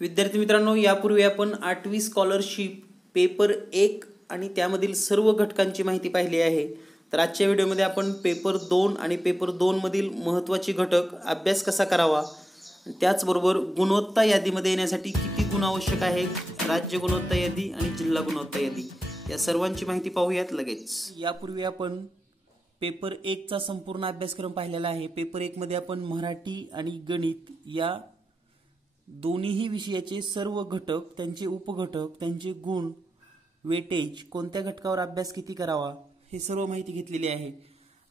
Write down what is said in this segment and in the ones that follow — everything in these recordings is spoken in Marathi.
विद्यार्थी मित्रांनो, यापूर्वी आपण 8वी स्कॉलरशिप पेपर 1 आणि त्यामधील सर्व घटकांची माहिती पाहिली आहे. तर आजच्या व्हिडिओमध्ये आपण पेपर 2 आणि पेपर 2 मधील महत्त्वाचे घटक, अभ्यास कसा करावा, त्याचबरोबर गुणवत्ता यादीमध्ये येण्यासाठी किती गुण आवश्यक आहेत, राज्य गुणवत्ता यादी आणि जिल्हा गुणवत्ता यादी, या सर्वांची माहिती पाहूयात लगेच. यापूर्वी आपण पेपर 1 चा संपूर्ण अभ्यासक्रम पाहिलेला आहे. पेपर 1 मध्ये आपण मराठी आणि गणित या दोन्हीही विषयाचे सर्व घटक, त्यांचे उपघटक, त्यांचे गुण, वेटेज, कोणत्या घटकावर अभ्यास किती करावा, हे सर्व माहिती घेतलेली आहे.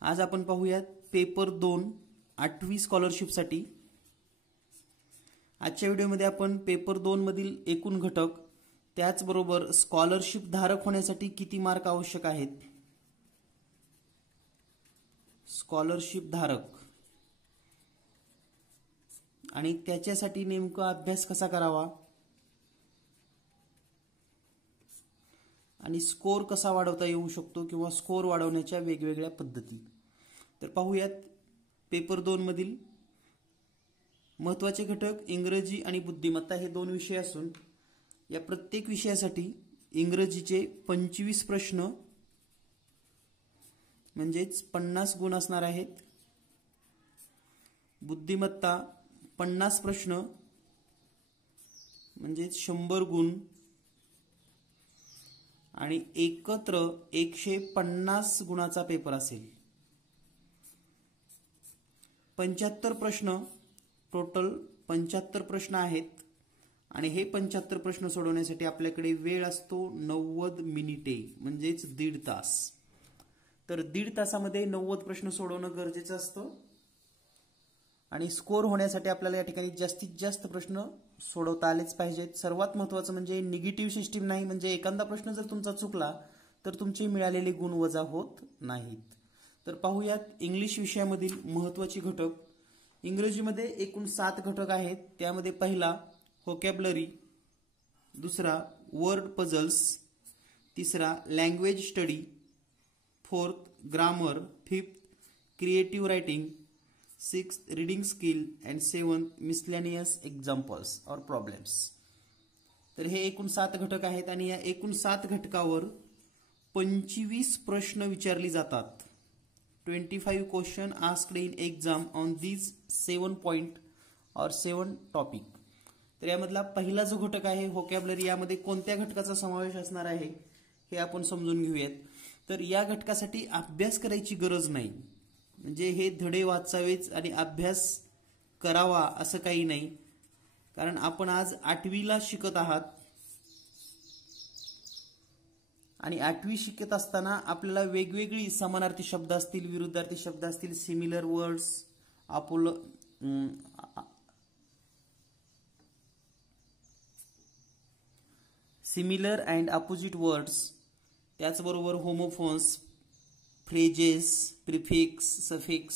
आज आपण पाहूयात पेपर 2 8वी स्कॉलरशिपसाठी. आजच्या व्हिडिओमध्ये आपण पेपर 2 मधील एकूण घटक, त्याचबरोबर स्कॉलरशिप धारक होण्यासाठी किती मार्क आवश्यक आहेत, स्कॉलरशिप धारक आणि त्याच्यासाठी नेमका अभ्यास कसा करावा आणि स्कोर कसा वाढवता येऊ शकतो किंवा स्कोर वाढवण्याच्या वेगवेगळ्या पद्धती. तर पाहूयात पेपर 2 मधील महत्त्वाचे घटक. इंग्रजी आणि बुद्धिमत्ता हे दोन विषय असून या प्रत्येक विषयासाठी इंग्रजीचे 25 प्रश्न म्हणजेच 50 गुण असणार आहेत. बुद्धिमत्ता 50 प्रश्न म्हणजेच 100 गुण आणि एकत्र 150 गुणाचा पेपर असेल. 75 प्रश्न, टोटल 75 प्रश्न आहेत आणि हे 75 प्रश्न सोडवण्यासाठी आपल्याकडे वेळ असतो 90 मिनिटे म्हणजेच 1.5 तास. तर 1.5 तासामध्ये 90 प्रश्न सोडवणं गरजेचं असतं आणि स्कोर होण्यासाठी आपल्याला या ठिकाणी जास्तीत जास्त प्रश्न सोडवता आलेच पाहिजेत. सर्वात महत्त्वाचं म्हणजे निगेटिव्ह सिस्टीम नाही, म्हणजे एखादा प्रश्न जर तुमचा चुकला तर तुमचे मिळालेले गुण वजा होत नाहीत. तर पाहूयात इंग्लिश विषयामधील महत्त्वाचे घटक. इंग्रजीमध्ये एकूण 7 घटक आहेत. त्यामध्ये पहिला व्होकॅब्युलरी, दुसरा वर्ड पझल्स, तिसरा language study, fourth grammar, fifth creative writing, sixth reading skill and seventh miscellaneous examples और प्रॉब्लेम्स. तर हे एकूण 7 घटक आहेत आणि या एकूण 7 घटकावर 25 प्रश्न विचारली जातात. 25 question asked in exam on these 7 point और 7 टॉपिक. तर यामधला पहिला जो घटक आहे व्होकॅब्युलरी, यामध्ये कोणत्या घटकाचा समावेश असणार आहे हे आपण समजून घेऊयात. तर या घटकासाठी अभ्यास करायची गरज नाही, म्हणजे हे धडे वाचावेच आणि अभ्यास करावा असं काही नाही, कारण आपण आज 8वीला शिकत आहात आणि 8वी शिकत असताना आपल्याला वेगवेगळी समानार्थी शब्द असतील, विरुद्धार्थी शब्द असतील, similar words, similar and opposite words, त्याचबरोबर होमोफोन्स, फ्रेजेस, प्रिफिक्स, सफिक्स,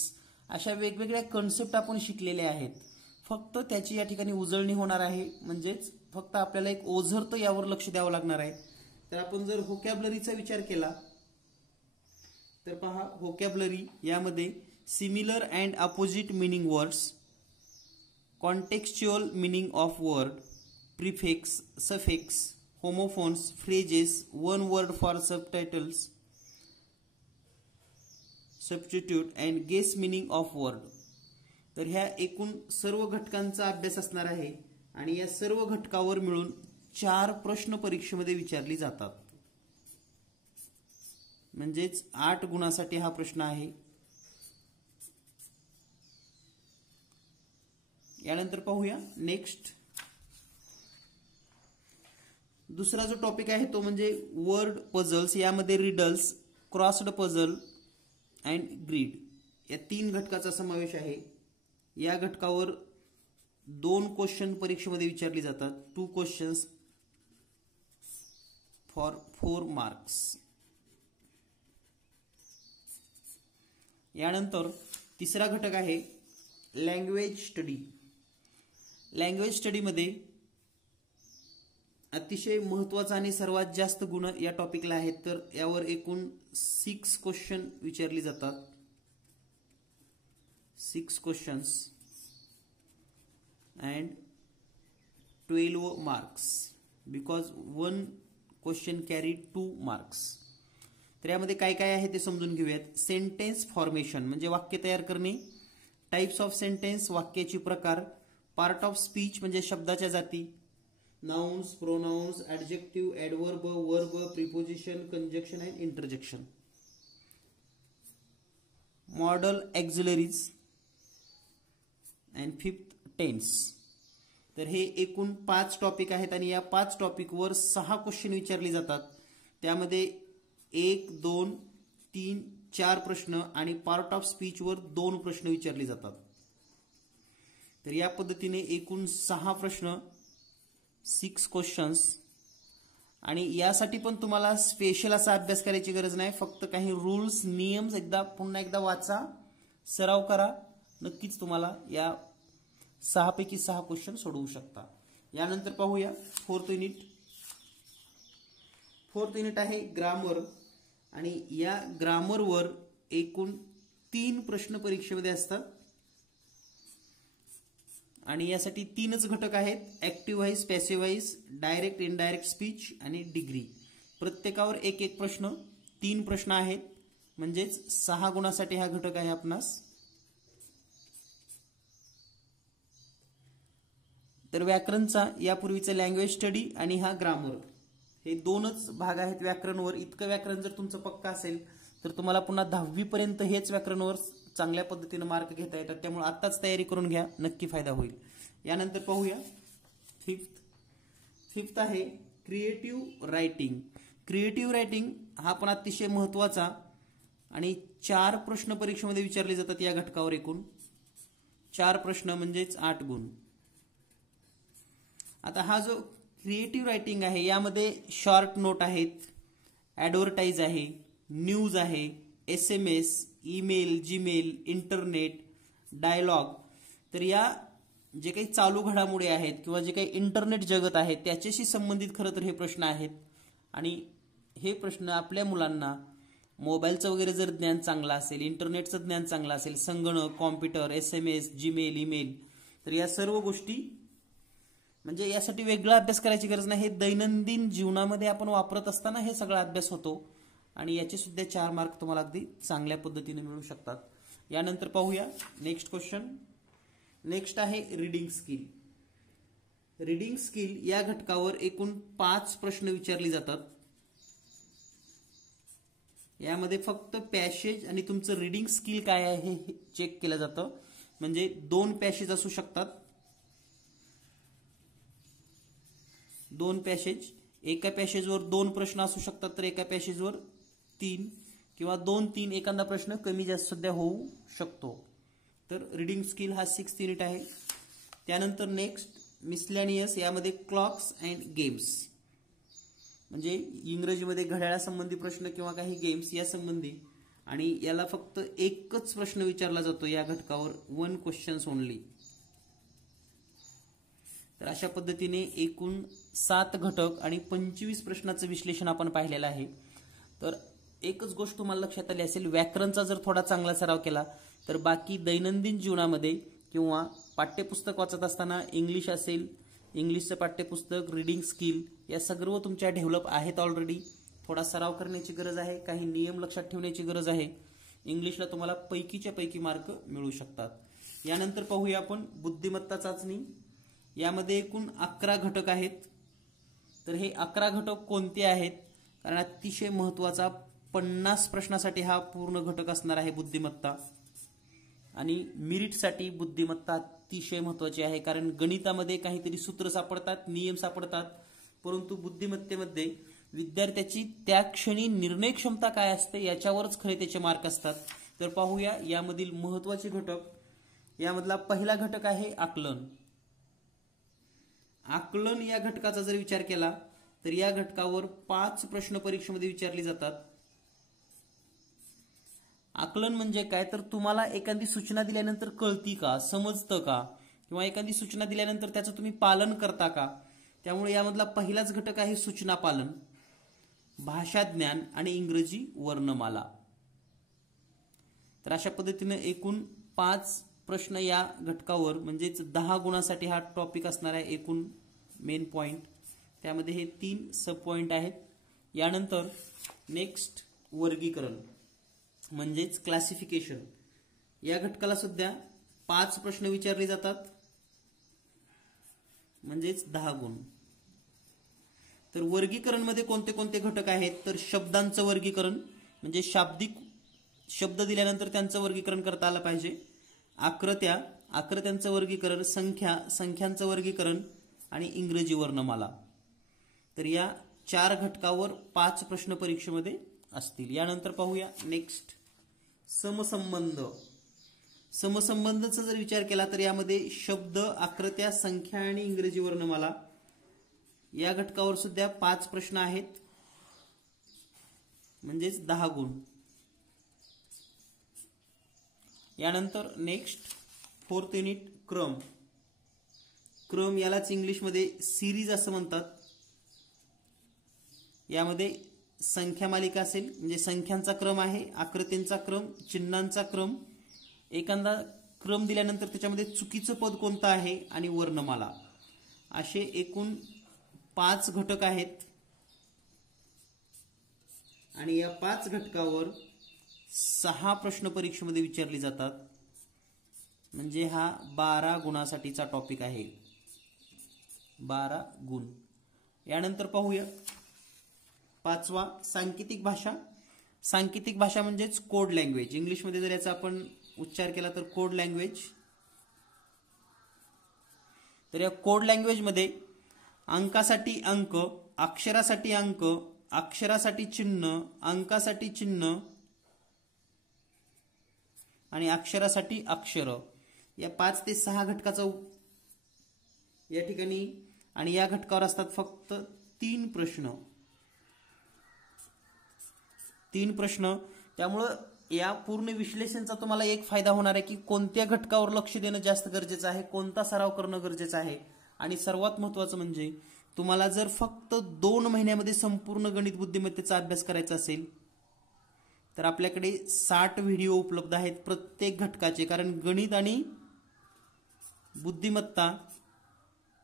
अशा वेगवेगळ्या कन्सेप्ट आपण शिकलेल्या आहेत. फक्त त्याची या ठिकाणी उजळणी होणार आहे, म्हणजेच फक्त आपल्याला एक ओझरत यावर लक्ष द्यावं लागणार आहे. तर आपण जर व्होकॅब्युलरीचा विचार केला तर पहा, व्होकॅब्युलरी यामध्ये similar and opposite meaning words, contextual meaning of word, prefix, suffix, homophones, phrases, one word for subtitles, substitute and guess meaning of word. तर ह्या एकूण सर्व घटकांचा अभ्यास असणार आहे आणि या सर्व घटकावर मिळून 4 प्रश्न परीक्षेमध्ये विचारली जातात. म्हणजेच 8 गुणासाठी हा प्रश्न आहे. यानंतर पाहूया नेक्स्ट. दुसरा जो टॉपिक आहे तो म्हणजे वर्ड पझल्स. यामध्ये riddles, crossed puzzle and grid या 3 घटकाचा समावेश आहे. या घटकावर 2 क्वेश्चन परीक्षेमध्ये विचारली जातात. 2 क्वेश्चन्स फॉर 4 मार्क्स. यानंतर तिसरा घटक आहे लँग्वेज स्टडी. लँग्वेज स्टडीमध्ये अतिशय महत्त्वाचा आणि सर्वात जास्त गुण या टॉपिकला आहेत. तर यावर एकूण 6 क्वेश्चन विचारली जातात. 6 questions and 12 marks because 1 question carry 2 marks. तर यामध्ये काय काय आहे ते समजून घेऊयात. सेंटेन्स फॉर्मेशन म्हणजे वाक्य तयार करणे, टाइप्स ऑफ सेंटेन्स वाक्याची प्रकार, पार्ट ऑफ स्पीच म्हणजे शब्दाच्या जाती, nouns, pronouns, adjective, adverb, verb, preposition, conjunction and interjection, modal auxiliaries and fifth tense. तर हे एकूण 5 टॉपिक आहेत आणि या 5 टॉपिकवर 6 क्वेश्चन विचारले जातात. त्यामध्ये 1, 2, 3, 4 प्रश्न आणि पार्ट ऑफ स्पीचवर 2 प्रश्न विचारले जातात. तर या पद्धतीने एकूण 6 प्रश्न, 6 क्वेश्चन्स. आणि यासाठी पण तुम्हाला स्पेशल असा अभ्यास करायची गरज नाही. फक्त काही रूल्स, नियम पुन्हा एकदा वाचा, सराव करा. नक्कीच तुम्हाला या 6 पैकी 6 क्वेश्चन सोडवू शकता. यानंतर पाहूया फोर्थ युनिट. फोर्थ युनिट आहे ग्रामर आणि या ग्रामरवर एकूण 3 प्रश्न परीक्षेमध्ये असतात आणि यासाठी 3च घटक आहेत. Active voice, passive voice, direct indirect speech आणि डिग्री. प्रत्येकावर एक एक प्रश्न, 3 प्रश्न आहेत म्हणजेच 6 गुणासाठी हा घटक आहे आपणास. तर व्याकरणचा यापूर्वीचा लँग्वेज स्टडी आणि हा ग्रामर हे 2च भाग आहेत व्याकरणवर. इतकं व्याकरण जर तुमचं पक्का असेल तर तुम्हाला पुन्हा 10वी पर्यंत हेच व्याकरणवर चांगल्या पद्धतीने मार्क घेता येतात. त्यामुळे आत्ताच तयारी करून घ्या, नक्की फायदा होईल. यानंतर पाहूया फिफ्थ आहे क्रिएटिव्ह रायटिंग. क्रिएटिव्ह रायटिंग हा पण अतिशय महत्वाचा आणि 4 प्रश्न परीक्षेमध्ये विचारले जातात. या घटकावर एकूण 4 प्रश्न म्हणजेच 8 गुण. आता हा जो क्रिएटिव्ह रायटिंग आहे यामध्ये शॉर्ट नोट आहेत, ॲडव्हर्टाईज आहे, न्यूज आहे, SMS, email, Gmail, internet, dialogue. तर या जे काही चालू घडामोडी आहेत किंवा जे काही इंटरनेट जगत आहे त्याच्याशी संबंधित खरं तर हे प्रश्न आहेत. आणि हे प्रश्न आपल्या मुलांना मोबाईलचं वगैरे जर ज्ञान चांगलं असेल, इंटरनेटचं ज्ञान चांगलं असेल, संगणक, कॉम्प्युटर, SMS, जीमेल, ईमेल, तर या सर्व गोष्टी म्हणजे यासाठी वेगळा अभ्यास करायची गरज नाही. हे दैनंदिन जीवनामध्ये आपण वापरत असताना हे सगळा अभ्यास होतो आणि याचे सुद्धा 4 मार्क तुम्हाला अगदी चांगल्या पद्धतीने मिळू शकतात. यानंतर पाहूया नेक्स्ट क्वेश्चन. नेक्स्ट आहे रीडिंग स्किल. रीडिंग स्किल या घटकावर एकूण 5 प्रश्न विचारले जातात. यामध्ये फक्त पॅसेज आणि तुमचं रीडिंग स्किल काय आहे हे चेक केलं जातं. म्हणजे 2 पॅसेज असू शकतात, 2 पॅसेज. एका पॅसेजवर 2 प्रश्न असू शकतात तर एका पॅसेजवर 3 किंवा 2-3 एखादा प्रश्न कमी जास्त सुद्धा होऊ शकतो. तर रीडिंग स्किल हा 6th युनिट आहे. त्यानंतर नेक्स्ट मिसलॅनियस. यामध्ये क्लॉक्स अँड गेम्स म्हणजे इंग्रजीमध्ये घड्याळासंबंधी प्रश्न किंवा काही गेम्स या संबंधी. आणि याला फक्त एकच प्रश्न विचारला जातो या घटकावर, 1 क्वेश्चन्स ओनली. तर अशा पद्धतीने एकूण 7 घटक आणि 25 प्रश्नाचं विश्लेषण आपण पाहिलेलं आहे. तर एकच गोष्ट तुम्हाला लक्षात आली असेल, व्याकरणचा जर थोडा चांगला सराव केला तर बाकी दैनंदिन जीवनामध्ये किंवा पाठ्यपुस्तक वाचत असताना इंग्लिश असेल, इंग्लिशचं पाठ्यपुस्तक, रीडिंग स्किल या सर्व तुमच्या डेव्हलप आहेत ऑलरेडी. थोडा सराव करण्याची गरज आहे, काही नियम लक्षात ठेवण्याची गरज आहे. इंग्लिशला तुम्हाला पैकीच्या पैकी मार्क मिळू शकतात. यानंतर पाहूया आपण बुद्धिमत्ता चाचणी. यामध्ये एकूण 11 घटक आहेत. तर हे 11 घटक कोणते आहेत? कारण अतिशय महत्वाचा 50 प्रश्नासाठी हा पूर्ण घटक असणार आहे बुद्धिमत्ता. आणि मेरिटसाठी बुद्धिमत्ता अतिशय महत्वाची आहे. कारण गणितामध्ये काहीतरी सूत्र सापडतात, नियम सापडतात, परंतु बुद्धिमत्तेमध्ये विद्यार्थ्याची त्या क्षणी निर्णय क्षमता काय असते याच्यावरच खरे त्याचे मार्क असतात. तर पाहूया यामधील महत्वाचे घटक. यामधला पहिला घटक आहे आकलन. आकलन या घटकाचा जर विचार केला तर या घटकावर 5 प्रश्न परीक्षेमध्ये विचारले जातात. आकलन म्हणजे काय, तर तुम्हाला एखादी सूचना दिल्यानंतर कळती का, समजतं का, किंवा एखादी सूचना दिल्यानंतर त्याचं तुम्ही पालन करता का. त्यामुळे यामधला पहिलाच घटक आहे सूचना पालन, भाषा ज्ञान आणि इंग्रजी वर्णमाला. तर अशा पद्धतीने एकूण 5 प्रश्न या घटकावर म्हणजेच 10 गुणासाठी हा टॉपिक असणार आहे. एकूण मेन पॉइंट, त्यामध्ये हे 3 सब पॉइंट आहेत. यानंतर नेक्स्ट वर्गीकरण म्हणजेच क्लासिफिकेशन. या घटकाला सुद्धा 5 प्रश्न विचारले जातात, म्हणजेच 10 गुण. तर वर्गीकरण मध्ये कोणते कोणते घटक आहेत, तर शब्दांचं वर्गीकरण म्हणजे शाब्दिक शब्द दिल्यानंतर त्यांचं वर्गीकरण करता आलं पाहिजे. आकृत्यांचं वर्गीकरण, संख्यांचं वर्गीकरण आणि इंग्रजी वर्णमाला. तर या 4 घटकावर 5 प्रश्न परीक्षेमध्ये असतील. यानंतर पाहूया नेक्स्ट समसंबंध. समसंबंधचा जर विचार केला तर यामध्ये शब्द, आकृत्या, संख्या आणि इंग्रजी वर्णमाला या घटकावर सुद्धा 5 प्रश्न आहेत, म्हणजेच 10 गुण. यानंतर नेक्स्ट 4th युनिट क्रम यालाच इंग्लिशमध्ये सिरीज असं म्हणतात. यामध्ये संख्या मालिका असेल, म्हणजे संख्यांचा क्रम आहे, आकृतींचा क्रम, चिन्हांचा क्रम, एखादा क्रम दिल्यानंतर त्याच्यामध्ये चुकीचं पद कोणतं आहे आणि वर्णमाला, असे एकूण 5 घटक आहेत. आणि या 5 घटकावर 6 प्रश्न परीक्षेमध्ये विचारले जातात, म्हणजे हा 12 गुणासाठीचा टॉपिक आहे. 12 गुण. यानंतर पाहूया 5वा सांकेतिक भाषा. सांकेतिक भाषा म्हणजेच कोड लँग्वेज. इंग्लिशमध्ये जर याचा आपण उच्चार केला तर कोड लँग्वेज. तर या कोड लँग्वेज मध्ये अंकासाठी अंक, अक्षरासाठी अंक, अक्षरासाठी चिन्ह, अंकासाठी चिन्ह आणि अक्षरासाठी अक्षर, या 5 ते 6 घटकाचा या ठिकाणी. आणि या घटकावर असतात फक्त 3 प्रश्न. त्यामुळं या पूर्ण विश्लेषणाचा तुम्हाला एक फायदा होणार आहे की कोणत्या घटकावर लक्ष देणं जास्त गरजेचं आहे, कोणता सराव करणं गरजेचं आहे. आणि सर्वात महत्त्वाचं म्हणजे तुम्हाला जर फक्त 2 महिन्यामध्ये संपूर्ण गणित बुद्धिमत्तेचा अभ्यास करायचा असेल तर आपल्याकडे 60 व्हिडिओ उपलब्ध आहेत प्रत्येक घटकाचे. कारण गणित आणि बुद्धिमत्ता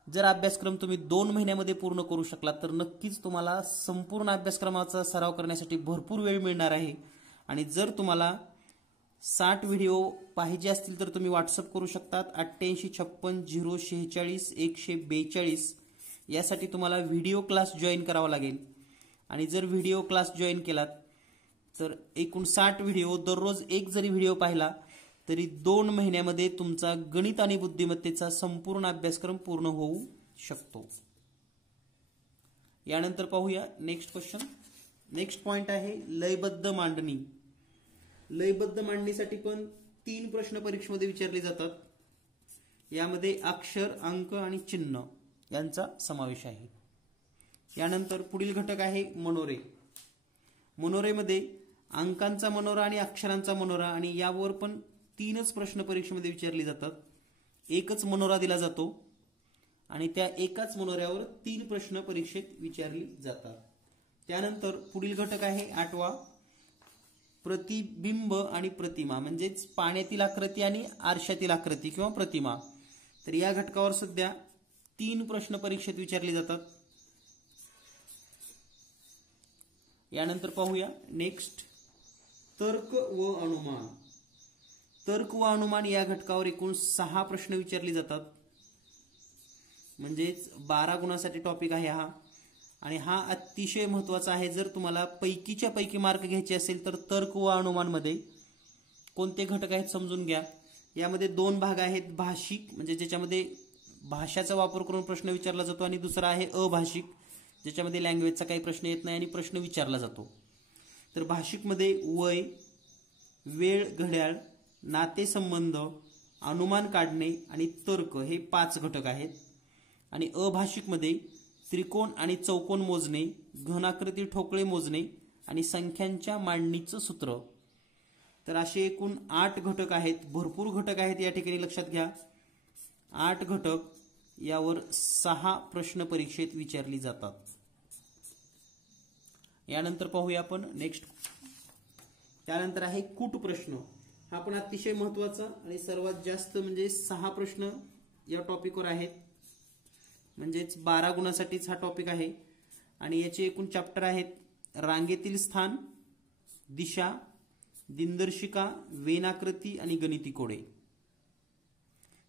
जर अभ्यासक्रम तुम्ही 2 महिन्यामध्ये पूर्ण करू शकलात तर नक्कीच तुम्हाला संपूर्ण अभ्यासक्रमाचा सराव करण्यासाठी भरपूर वेळ मिळणार आहे. आणि जर तुम्हाला 60 व्हिडिओ पाहिजे असतील तर तुम्ही व्हॉट्सअप करू शकतात 8856 046 142. यासाठी तुम्हाला व्हिडिओ क्लास जॉईन करावा लागेल. आणि जर व्हिडिओ क्लास जॉईन केलात तर एकूण 60 व्हिडिओ, दररोज एक जरी व्हिडिओ पाहिला तरी 2 महिन्यामध्ये तुमचा गणित आणि बुद्धिमत्तेचा संपूर्ण अभ्यासक्रम पूर्ण होऊ शकतो. यानंतर पाहूया नेक्स्ट क्वेश्चन. नेक्स्ट पॉइंट आहे लयबद्ध मांडणी. लयबद्ध मांडणीसाठी पण 3 प्रश्न परीक्षेमध्ये विचारले जातात. यामध्ये अक्षर, अंक आणि चिन्ह यांचा समावेश आहे. यानंतर पुढील घटक आहे मनोरे. मनोरेमध्ये अंकांचा मनोरा आणि अक्षरांचा मनोरा, आणि यावर पण 3च प्रश्न परीक्षेमध्ये विचारले जातात. एकच मनोरा दिला जातो आणि त्या एकाच मनोऱ्यावर 3 प्रश्न परीक्षेत विचारले जातात. त्यानंतर पुढील घटक आहे 8वा प्रतिबिंब आणि प्रतिमा, म्हणजेच पाण्यातील आकृती आणि आरशातील आकृती किंवा प्रतिमा. तर या घटकावर सध्या 3 प्रश्न परीक्षेत विचारले जातात. यानंतर पाहूया नेक्स्ट तर्क व अनुमान. तर्क व अनुमान या घटकावर एकूण 6 प्रश्न विचारले जातात, म्हणजेच 12 गुणासाठी टॉपिक आहे हा. आणि हा अतिशय महत्त्वाचा आहे. जर तुम्हाला पैकीच्या पैकी मार्क घ्यायचे असेल तर तर्क व अनुमान मध्ये कोणते घटक आहेत समजून घ्या. यामध्ये 2 भाग आहेत. भाषिक म्हणजे ज्याच्यामध्ये भाषाचा वापर करून प्रश्न विचारला जातो, आणि दुसरा आहे अभाषिक ज्याच्यामध्ये लँग्वेजचा काही प्रश्न येत नाही आणि प्रश्न विचारला जातो. तर भाषिक मध्ये वय, वेळ, घड्याळ, नातेसंबंध, अनुमान काढणे आणि तर्क हे 5 घटक आहेत. आणि अभाषिक मध्ये त्रिकोण आणि चौकोन मोजणे, घनाकृती ठोकळे मोजणे आणि संख्यांच्या मांडणीचं सूत्र. तर असे एकूण 8 घटक आहेत. भरपूर घटक आहेत या ठिकाणी, लक्षात घ्या. 8 घटक, यावर 6 प्रश्न परीक्षेत विचारली जातात. यानंतर पाहूया आपण नेक्स्ट. त्यानंतर आहे कूट प्रश्न. हा पण अतिशय महत्त्वाचा आणि सर्वात जास्त, म्हणजे 6 प्रश्न या टॉपिकवर आहेत. म्हणजेच 12 गुणासाठीच हा टॉपिक आहे. आणि याचे एकूण चॅप्टर आहेत: रांगेतील स्थान, दिशा, दिनदर्शिका, वेनाकृती आणि गणिती कोडे.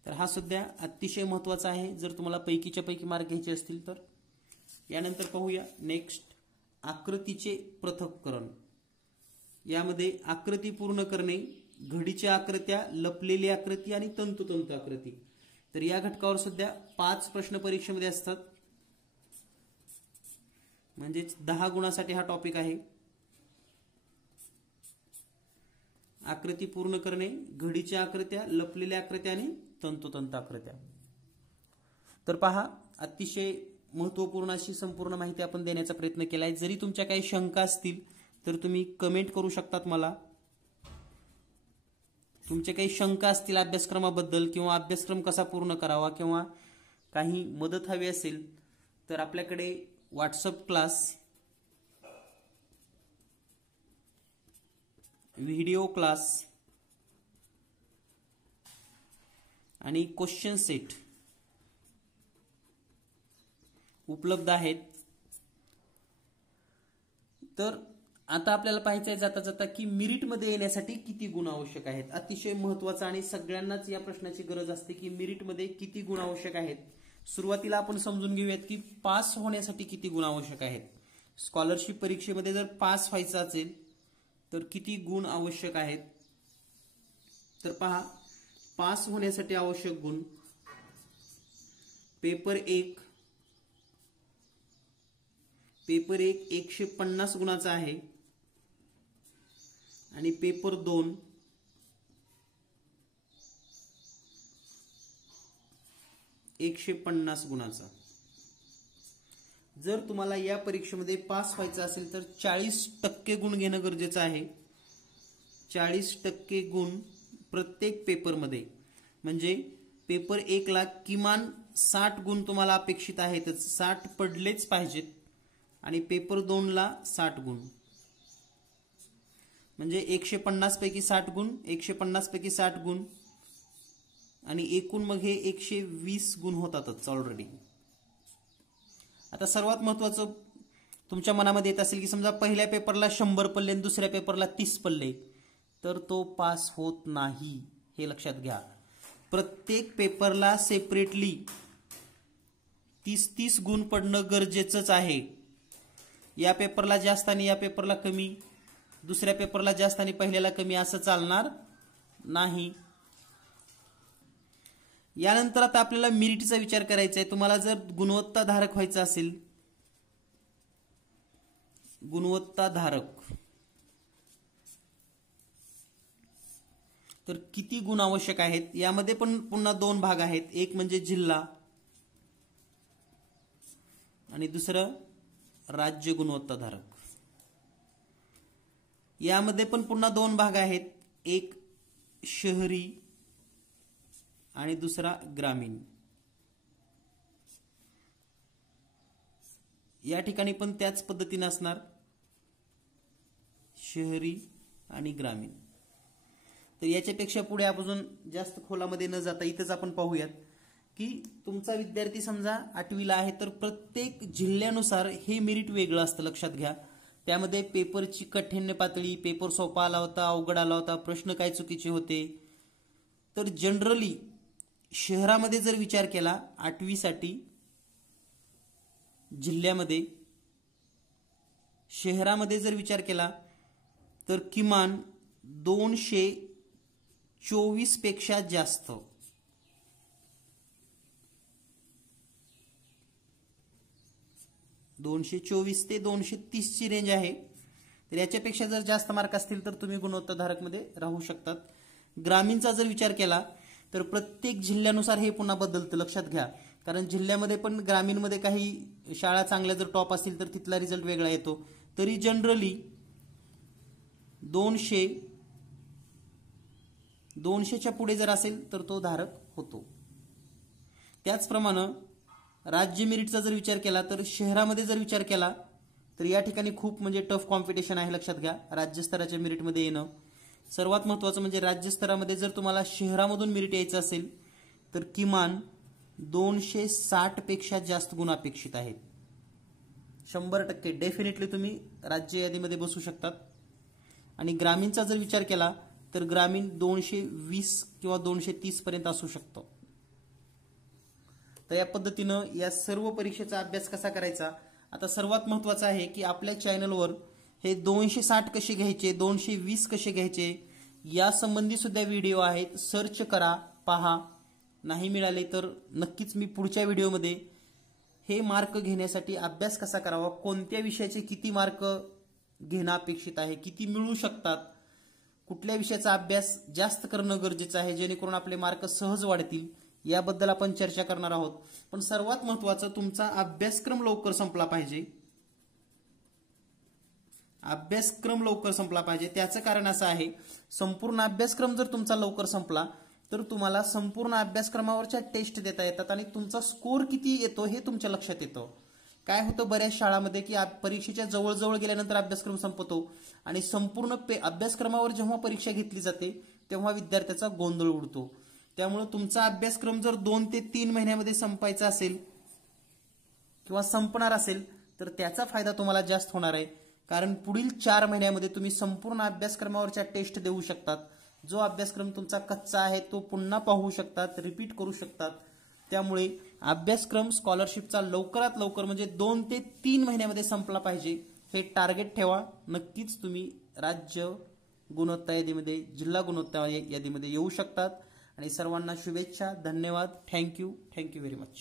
तर हा सध्या अतिशय महत्त्वाचा आहे जर तुम्हाला पैकीच्या पैकी मार्क घ्यायचे असतील तर. यानंतर पाहूया नेक्स्ट, आकृतीचे पृथक्करण. यामध्ये आकृती पूर्ण करणे, घडीच्या आकृत्या, लपलेली आकृती आणि तंतुतंतु आकृती. तर या घटकावर सध्या 5 प्रश्न परीक्षेमध्ये असतात. म्हणजेच 10 गुणासाठी हा टॉपिक आहे. आकृती पूर्ण करणे, घडीच्या आकृत्या, लपलेल्या आकृत्या आणि तंतुतंत आकृत्या. तर पहा, अतिशय महत्त्वपूर्ण अशी संपूर्ण माहिती आपण देण्याचा प्रयत्न केलाय. जरी तुमच्या काही शंका असतील तर तुम्ही कमेंट करू शकतात मला. तुमच्या काही शंका असतील अभ्यासक्रमाबद्दल किंवा अभ्यासक्रम कसा पूर्ण करावा किंवा काही मदत हवी असेल तर आपल्याकडे व्हॉट्सअप क्लास, व्हिडिओ क्लास आणि क्वेश्चन सेट उपलब्ध आहेत. तर आता आपल्याला पाहायचं आहे जाता जाता की मेरिटमध्ये येण्यासाठी किती गुण आवश्यक आहेत. अतिशय महत्त्वाचा आणि सगळ्यांनाच या प्रश्नाची गरज असते की मेरिटमध्ये किती गुण आवश्यक आहेत. सुरुवातीला आपण समजून घेऊयात की पास होण्यासाठी किती गुण आवश्यक आहेत. स्कॉलरशिप परीक्षेमध्ये जर पास व्हायचं असेल तर किती गुण आवश्यक आहेत. तर पहा, पास होण्यासाठी आवश्यक गुण: पेपर 1 150 गुणाचा आहे आणि पेपर 2 150 गुणाचा. जर तुम्हाला या परीक्षेमध्ये पास व्हायचं असेल तर 40% गुण घेणं गरजेचं आहे. 40% गुण प्रत्येक पेपरमध्ये. म्हणजे पेपर 1 ला किमान 60 गुण तुम्हाला अपेक्षित आहेतच, 60 पडलेच पाहिजेत. आणि पेपर 2 ला 60 गुण. म्हणजे 150 पैकी 60 गुण, 150 पैकी 60 गुण आणि एकूण मग हे 120 गुण होतातच ऑलरेडी. आता सर्वात महत्त्वाचं तुमच्या मनामध्ये येत असेल की समजा पहिल्या पेपरला 100 पडले आणि दुसऱ्या पेपरला 30 पडले तर तो पास होत नाही. हे लक्षात घ्या. प्रत्येक पेपरला सेपरेटली 30-30 गुण पडणं गरजेचंच आहे. या पेपरला जास्त आणि या पेपरला कमी, दुसऱ्या पेपरला जास्त आणि पहिल्याला कमी असं चालणार नाही. यानंतर आता आपल्याला मेरिटचा विचार करायचा आहे. तुम्हाला जर गुणवत्ताधारक व्हायचं असेल, गुणवत्ताधारक, तर किती गुण आवश्यक आहेत. यामध्ये पण पुन्हा 2 भाग आहेत. एक म्हणजे जिल्हा आणि दुसरं राज्य गुणवत्ताधारक. यामध्ये पण पुन्हा 2 भाग आहेत. एक शहरी आणि दुसरा ग्रामीण. या ठिकाणी पण त्याच पद्धतीने असणार, शहरी आणि ग्रामीण. तर याच्यापेक्षा पुढे आपण जास्त खोलामध्ये न जाता इथंच आपण पाहूयात की तुमचा विद्यार्थी समजा 8वीला आहे तर प्रत्येक जिल्ह्यानुसार हे मेरिट वेगळं असतं. लक्षात घ्या. त्यामध्ये पेपरची काठिण्य पातळी, पेपर सोपा आला होता, अवघड आला होता, प्रश्न काय चुकीचे होते. तर जनरली शहरामध्ये जर विचार केला 8वीसाठी जिल्ह्यामध्ये, शहरामध्ये जर विचार केला तर किमान 224 पेक्षा जास्त, 224 ते 230 ची रेंज आहे. तर याच्यापेक्षा जर जास्त मार्क असतील तर तुम्ही गुणवत्ताधारक मध्ये राहू शकतात. ग्रामीणचा जर विचार केला तर प्रत्येक जिल्ह्यानुसार हे पुन्हा बदलतं. लक्षात घ्या. कारण जिल्ह्यामध्ये पण ग्रामीणमध्ये काही शाळा चांगल्या जर टॉप असतील तर तिथला रिझल्ट वेगळा येतो. तरी जनरली 200च्या पुढे जर असेल तर तो धारक होतो. त्याचप्रमाणे राज्य मेरिटचा जर विचार केला तर शहरामध्ये जर विचार केला तर या ठिकाणी खूप म्हणजे टफ कॉम्पिटिशन आहे. लक्षात घ्या. राज्यस्तराच्या मेरिटमध्ये येणं सर्वात महत्त्वाचं. म्हणजे राज्यस्तरामध्ये जर तुम्हाला शहरामधून मेरिट यायचं असेल तर किमान 260 पेक्षा जास्त गुण अपेक्षित आहेत. 100% डेफिनेटली तुम्ही राज्य यादीमध्ये बसू शकतात. आणि ग्रामीणचा जर विचार केला तर ग्रामीण 220 किंवा 230 पर्यंत असू शकतो. तर या पद्धतीनं या सर्व परीक्षेचा अभ्यास कसा करायचा. आता सर्वात महत्त्वाचं आहे की आपल्या चॅनलवर हे 260 कसे घ्यायचे, 220 कसे घ्यायचे या संबंधी सुद्धा व्हिडिओ आहेत. सर्च करा, पहा. नाही मिळाले तर नक्कीच मी पुढच्या व्हिडिओमध्ये हे मार्क घेण्यासाठी अभ्यास कसा करावा, कोणत्या विषयाचे किती मार्क घेणं अपेक्षित आहे, किती मिळू शकतात, कुठल्या विषयाचा अभ्यास जास्त करणं गरजेचं आहे जेणेकरून आपले मार्क सहज वाढतील, याबद्दल आपण चर्चा करणार आहोत. पण सर्वात महत्त्वाचं तुमचा अभ्यासक्रम लवकर संपला पाहिजे. अभ्यासक्रम लवकर संपला पाहिजे. त्याचं कारण असं आहे, संपूर्ण अभ्यासक्रम जर तुमचा लवकर संपला तर तुम्हाला संपूर्ण अभ्यासक्रमावरच्या टेस्ट देता येतात आणि तुमचा स्कोर किती येतो हे तुमच्या लक्षात येतं. काय होतं बऱ्याच शाळांमध्ये की परीक्षेच्या जवळजवळ गेल्यानंतर अभ्यासक्रम संपतो आणि संपूर्ण अभ्यासक्रमावर जेव्हा परीक्षा घेतली जाते तेव्हा विद्यार्थ्याचा गोंधळ उडतो. त्यामुळे तुमचा अभ्यासक्रम जर 2 ते 3 महिन्यामध्ये संपायचा असेल किंवा संपणार असेल तर त्याचा फायदा तुम्हाला जास्त होणार आहे. कारण पुढील 4 महिन्यामध्ये तुम्ही संपूर्ण अभ्यासक्रमावरच्या टेस्ट देऊ शकतात. जो अभ्यासक्रम तुमचा कच्चा आहे तो पुन्हा पाहू शकतात, रिपीट करू शकतात. त्यामुळे अभ्यासक्रम स्कॉलरशिपचा लवकरात लवकर म्हणजे 2 ते 3 महिन्यामध्ये संपला पाहिजे हे टार्गेट ठेवा. नक्कीच तुम्ही राज्य गुणवत्ता यादीमध्ये, जिल्हा गुणवत्ता यादीमध्ये येऊ शकतात. आणि सर्वांना शुभेच्छा. धन्यवाद. Thank you very much.